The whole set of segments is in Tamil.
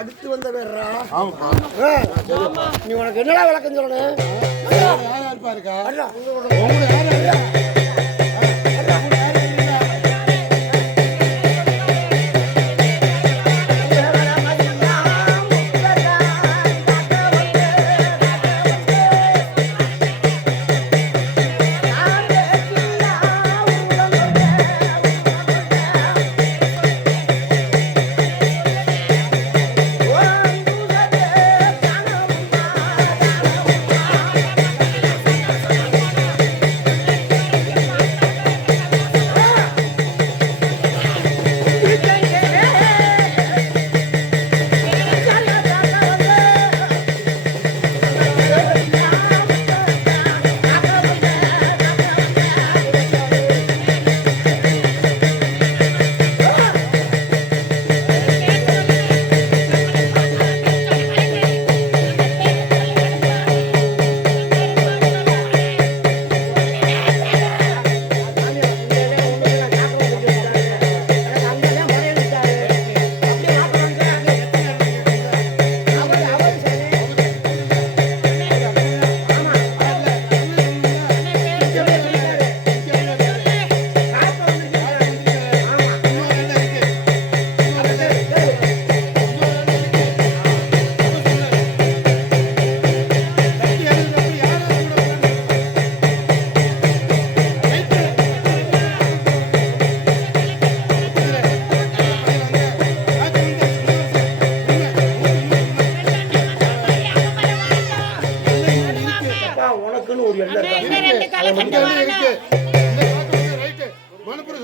அடுத்து வந்த வேறா நீ உனக்கு என்னடா விளக்கம் சொல்லணும்?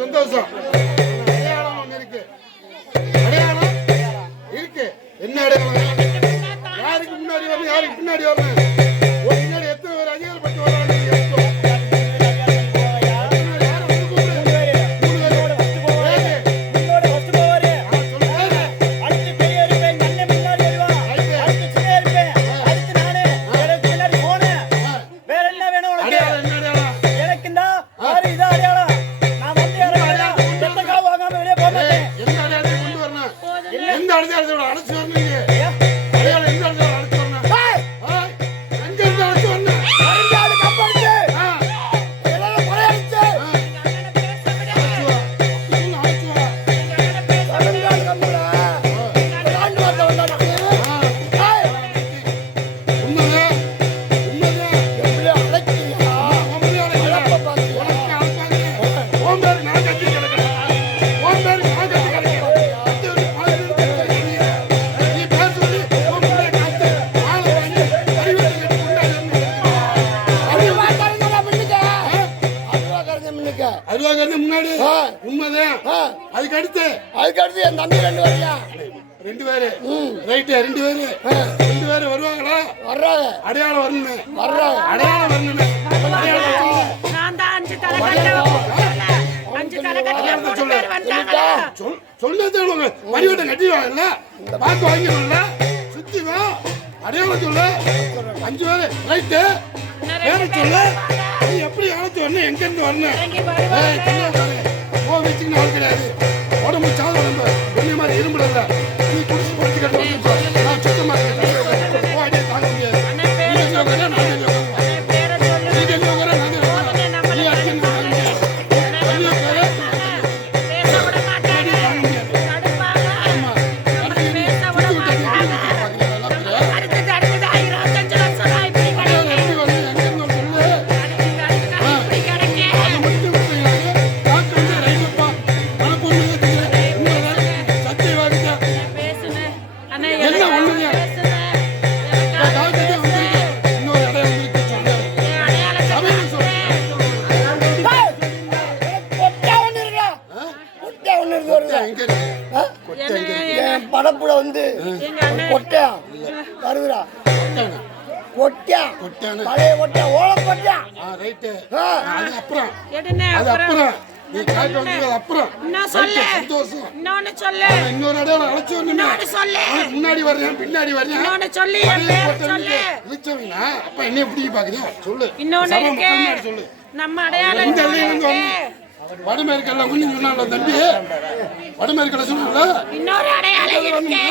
சந்தோஷம் இருக்கு. அடையாளம் இருக்கு. என்ன அடையாளம்? யாருக்கு முன்னாடி வரணும், யாருக்கு பின்னாடி வரணும்? ஒரு முன்னாடி எத்தனை பேர் அதிகாரம் பட்டு வர்றாங்க? முன்னாடி உண்மைதான். அதுக்கு அடுத்து என் தம்பி ரெண்டு பேரு ரைட்டு. ரெண்டு பேரு வருவாங்களா? வர்றாங்க. அடையாளம் வரணும். அடையாளம் வரணும். சொல்ல மணிவட்டம் கட்டிடுவாங்கல்ல, பார்த்து வாங்கிடுவாங்கல்ல, சுத்தி வா. அடையாளம் சொல்லு. 5 பேரு ரைட்டு. பேரை சொல்லு. நீ எப்படி அழைச்சு வரணும், எங்க இருந்து வரணும்? வச்சுக்கின்னு ஆள் கிடையாது. உடம்பு சாதம் உடம்பு ஒன்னே மாதிரி இரும்புடல. நீ குடிச்சு குடிச்சு கட்ட நான் சுத்தமாக தாங்க முடியாது. படப்புல வந்து கொட்டா வருதுடா. கொட்டா பழைய கொட்டா ஓலம் கொட்டா. ரைட்டு. அது அப்புறம் நீ காட்டு வந்து அப்புறம் சந்தோஷம். இன்னொரு இடம் அழைச்சு முன்னாடி வர்றேன் பின்னாடி வர்றேன் அப்ப என்ன எப்படி பாக்குறீங்க சொல்லு. சொல்லு. நம்ம அடையாளம் வடமேற்கெல்லாம் ஒண்ணு சொன்னால தம்பி. வடமேற்கெல்லாம் சொன்னால இன்னொரு அடையாளம் இருக்கு.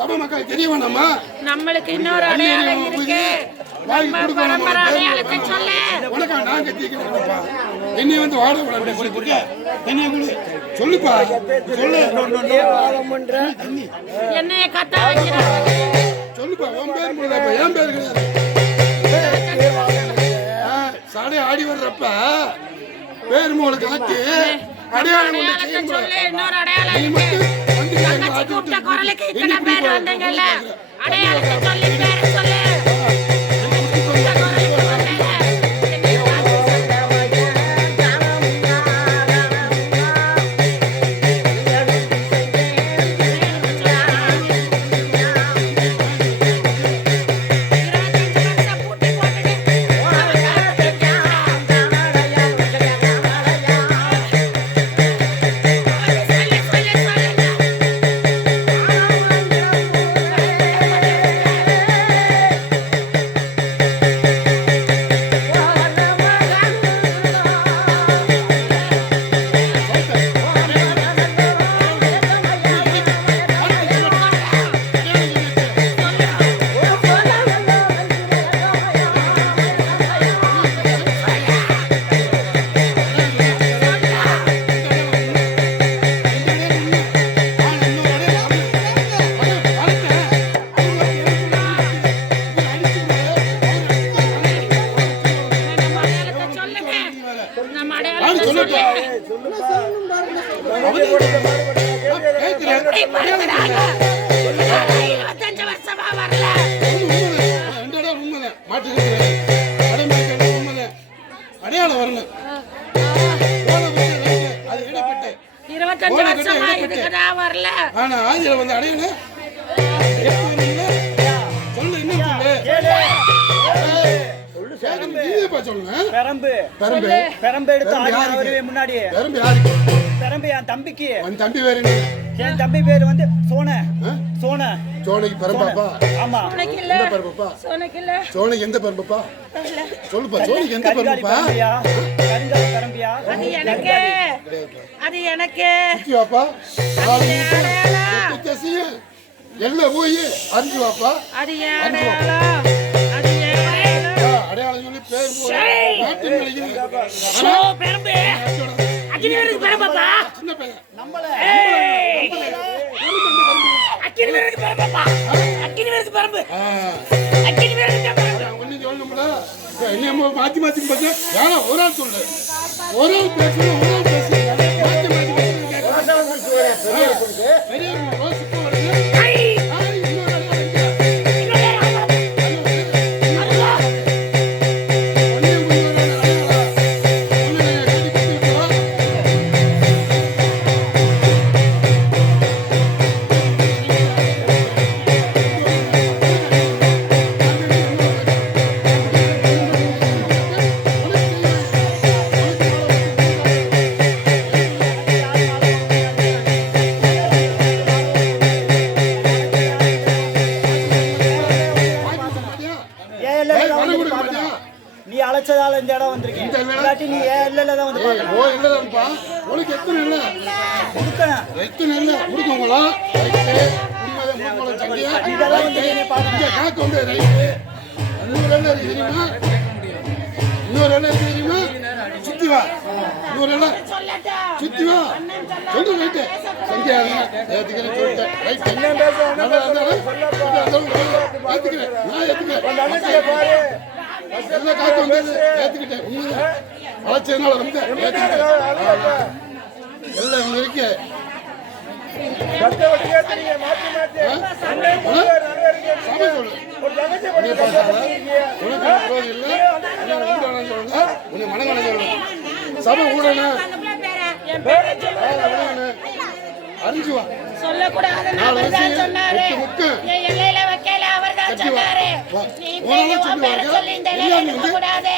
சபை மக்களுக்கு தெரிய வேணாமா? நம்மளுக்கு இன்னொரு அடையாளம் இருக்கு. நம்ம பரம்பரை அடையாளத்தை சொல்லு. உனக்கா நான் கத்திக்கிறேன்ப்பா. என்னை வந்து வாட விட கொடுக்க என்னைய கொடு சொல்லுப்பா சொல்லு. என்னைய கத்த வைக்கிறாங்க. சொல்லுப்பா உன் பேர் முடியாதப்பா என் பேர் கிடையாது. சாடை ஆடி வர்றப்ப பேர் மூல காட்டி அடையாளம் சொல்லு. இன்னொரு அடையாளம் இருக்கு. கூப்பிட்ட குரலுக்கு இத்தனை பேர் வந்தீங்கல்ல, அடையாளத்தை சொல்லி பேரை சொல்லு. அடையாளம் வரல 25 வருஷமா இதுக்குதான் வரல. ஆனா ஆதியில வந்து அடையாளம் சொல்லு இன்னும் பெரம்பு எடுத்து முன்னாடி பெரம்பு என் தம்பிக்கு. தம்பி பேரு என் தம்பி பேரு வந்து சோன சோனைக்கு பெரம்பாப்பா. ஆமா எந்த பெரம்பப்பா? சோனைக்கு எந்த பெரம்பப்பா சொல்லுப்பா. சோனைக்கு எந்த பெரம்பப்பா? பெரம்பியா அது எனக்கு வாப்பா எல்லாம் போய் அறிஞ்சு வாப்பா. அடையாளம் சொல்லி பேர் சின்ன பையன் மாத்தி மாத்தி ஒரு ஆள் சொல்லு. ஒரு ஆள் பேசு ஒரு ஆள் பேசு நீ அழைச்சதால இந்த இடம் வந்திருக்கேன். இல்லாட்டி நீ இல்லல தான் வந்து பாக்க. ஓ இல்லதான்ப்பா. உனக்கு எத்தனை இல்ல? கொடுக்கணும். எத்தனை இல்ல? கொடுக்கங்களா? ரைட். உண்மையா மூணு சங்கியா. இதெல்லாம் வந்து நீ பாக்க. இங்க காக்கு வந்து ரைட். இன்னொரு என்ன தெரியுமா? இன்னொரு என்ன தெரியுமா? சுத்தி வா. இன்னொரு என்ன? சுத்தி வா. சொல்லு ரைட். சங்கியா ஏத்துக்கிறேன் சொல்லிட்டேன். ரைட். என்ன பேச? நல்லா ஏத்துக்கிறேன். நான் ஏத்துக்கிறேன். அண்ணே பாரு. எல்லாம் காத்து வந்து ஏத்துக்கிட்டேன். அழைச்சதுனால வந்து ஏத்துக்கிட்டேன். எல்லாம் இங்க இருக்கு. சாமி சொல்லு. உனக்கு மனங்கணம் சொல்லு. சபை ஊடன அறிஞ்சு வா. சொல்லக்கூடாது. அவர்தான் சொன்னாரு. என் எல்லையில வைக்கல அவர்தான் சொன்னாரு. நீ உன் பேரை சொல்லி இந்த எல்லையில இருக்கக்கூடாது.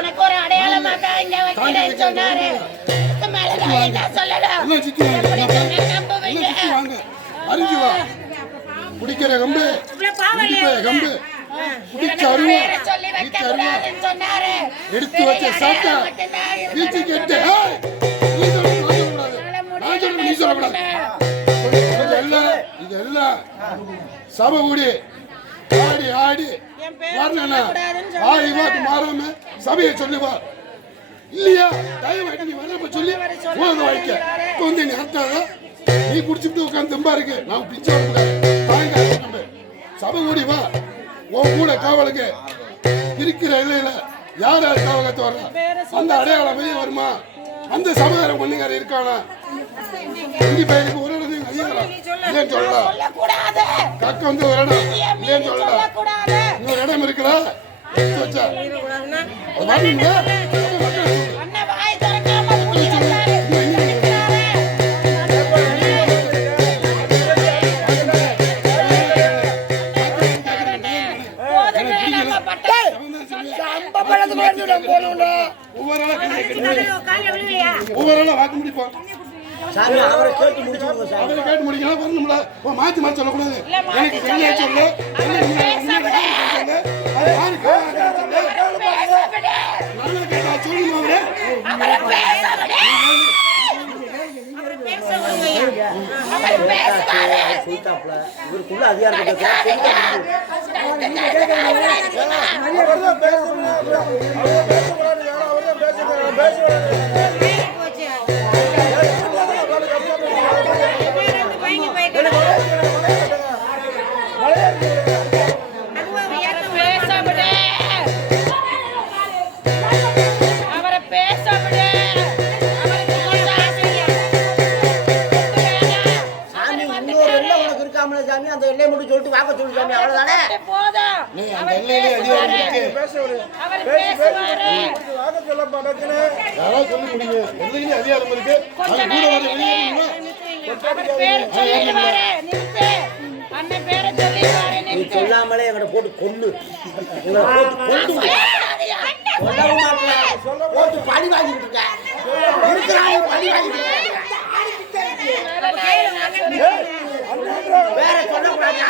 உனக்கு ஒரு அடையாளமா தான் இங்க வைக்கிறேன்னு சொன்னாரு. மேல நான் என்ன சொல்லலாம்? அறிஞ்சு வா. குடிக்கிற கம்பு கம்பு எடுத்து வச்ச சாப்பிட்டா வீச்சு கேட்டு நீ சொல்லக்கூடாது. நீ சொல்லக்கூடாது. இல்ல சபை கூடி ஆடி ஆடி என் பேரை வரணும்னா சொல்லக்கூடாதுன்னு ஆடி வாக்கு மாறாம சபையை சொல்லுவா இல்லையா தயவாட்டி நீ வரப்ப சொல்லி போதும் வைக்க இப்போ வந்து நீ அர்த்தாத நீ குடிச்சுட்டு உட்காந்து தெம்பா இருக்கு நான் பிச்சை தாங்க சபை கூடி வா உன் கூட காவலுக்கு இருக்கிற இல்லையில யார் யார் காவலத்தை வர்றா அந்த அடையாளம் வெளியே வருமா அந்த சமகாரம் ஒண்ணுங்கார இருக்கானா இந்தி பையனுக்கு ஒரு இடம் அதிகாரம் இல்லைன்னு சொல்லலாம் சொல்லக்கூடாது. கக்க வந்து ஒரு இடம் இல்லைன்னு சொல்லலாம் சொல்லக்கூடாது. இன்னொரு இடம் இருக்குல்ல எடுத்து வச்சா அது வரணுங்களா அண்ணன் வாய் திறக்காம மூடிடுறாரு. ஒவ்வொரு வாக்கு முடிப்போம் சாமி அவரை கேட்டு முடிச்சுக்கோங்க சாமி. அவரை கேட்டு முடிக்கலாம் வரணும்ல மாத்தி மாத்தி சொல்லக்கூடாது எனக்கு சரியா சொல்லு அது யாரு நல்லா கேட்டா சொல்லுங்க சொல்லிட்டாப்ல இவருக்குள்ள அதிகாரம் சாமி அந்த எல்லையை மட்டும் சொல்லிட்டு வாக்க சொல்லு சாமி அவ்வளவுதானே சொல்ல முடியும் எல்லையிலே அதிகாரம் இருக்கு நீ சொல்லாமலே எங்களை போட்டு கொண்டு சொல்லவும் மாட்டேன் போட்டு பழி வாங்கிட்டு இருக்க இருக்கிறாங்க பழி வாங்கிட்டு வேற சொல்லக்கூடாது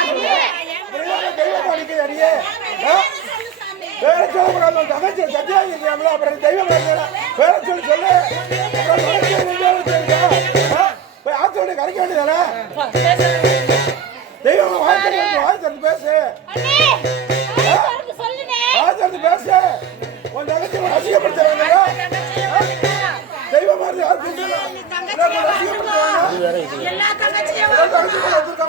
வேற சொல்லக்கூடாது தங்கச்சி சத்தியாகி இருக்காங்களா அப்புறம் தெய்வம் வேற சொல்லி சொல்லு போய் ஆத்தோட கரைக்க வேண்டியதானே தெய்வம் வாழ்த்து பேசு வாழ்த்து பேசு உன் தங்கச்சி ரசிகப்படுத்த தெய்வம் மாதிரி எல்லா தங்கச்சியும்